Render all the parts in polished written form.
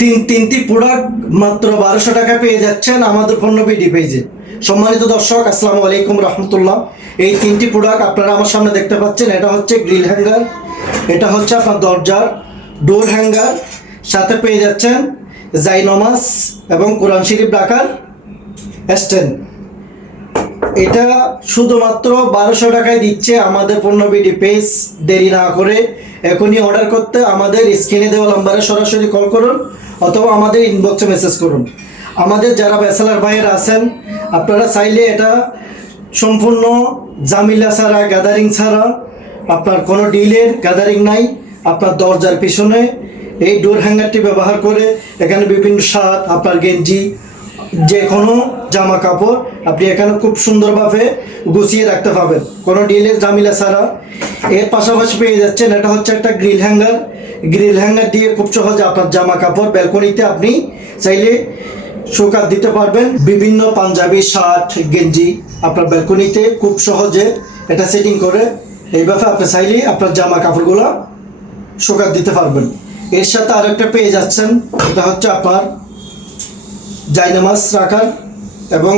তিনটি প্রোডাক্ট মাত্র 1200 টাকা পেয়ে যাচ্ছেন আমাদের পণ্যবিডি পেজে। সম্মানিত দর্শক, আসসালামু আলাইকুম রহমতুল্লাহ। এই তিনটি প্রোডাক্ট আপনারা আমার সামনে দেখতে পাচ্ছেন। এটা হচ্ছে গ্রিল হ্যাঙ্গার, এটা হচ্ছে আপনার দরজার ডোর হ্যাঙ্গার, সাথে পেয়ে যাচ্ছেন জাইনমাজ এবং কোরআন শরীফ রাখার স্ট্যান্ড। এটা শুধুমাত্র 1200 টাকায় দিচ্ছে আমাদের পণ্যবিডি পেজ। দেরি না করে এখনই অর্ডার করতে আমাদের স্ক্রিনে দেওয়া নাম্বারে সরাসরি কল করুন অথবা আমাদের ইনবক্সে মেসেজ করুন। আমাদের যারা ব্যাচেলার ভাইয়েরা আছেন, আপনারা চাইলে এটা সম্পূর্ণ জামিলা ছাড়া, গ্যাদারিং ছাড়া, আপনার কোনো ডিলের গ্যাদারিং নাই, আপনার দরজার পিছনে এই ডোর হ্যাঙ্গারটি ব্যবহার করে এখানে বিভিন্ন শার্ট, আপনার গেঞ্জি, যে কোনো জামা কাপড় আপনি এখানে খুব সুন্দরভাবে গুছিয়ে রাখতে পারবেন, কোনো ডিলের জামিলা ছাড়া। এর পাশাপাশি পেয়ে যাচ্ছেন এটা হচ্ছে একটা গ্রিল হ্যাঙ্গার। গ্রিল হ্যাঙ্গার দিয়ে খুব সহজে আপনার জামা কাপড় ব্যালকনিতে আপনি চাইলে শুকাত দিতে পারবেন। বিভিন্ন পাঞ্জাবি, শার্ট, গেঞ্জি আপনার ব্যালকনিতে খুব সহজে এটা সেটিং করে এইভাবে আপনি চাইলে আপনার জামা কাপড়গুলো শুকাত দিতে পারবেন। এর সাথে আরেকটা পেয়ে যাচ্ছেন, এটা হচ্ছে আপনার জায়নামাজ রাখার এবং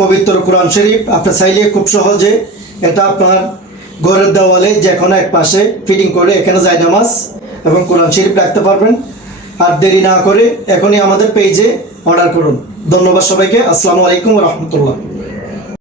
পবিত্র কোরআন শরীফ। আপনি চাইলে খুব সহজে এটা আপনার ঘরের দেওয়ালে যে কোনো এক পাশে ফিটিং করে এখানে জায়নামাজ এবং কোরআন শরীফ রাখতে পারবেন। আর দেরি না করে এখনই আমাদের পেজে অর্ডার করুন। ধন্যবাদ সবাইকে। আসসালামু আলাইকুম রহমতুল্লাহ।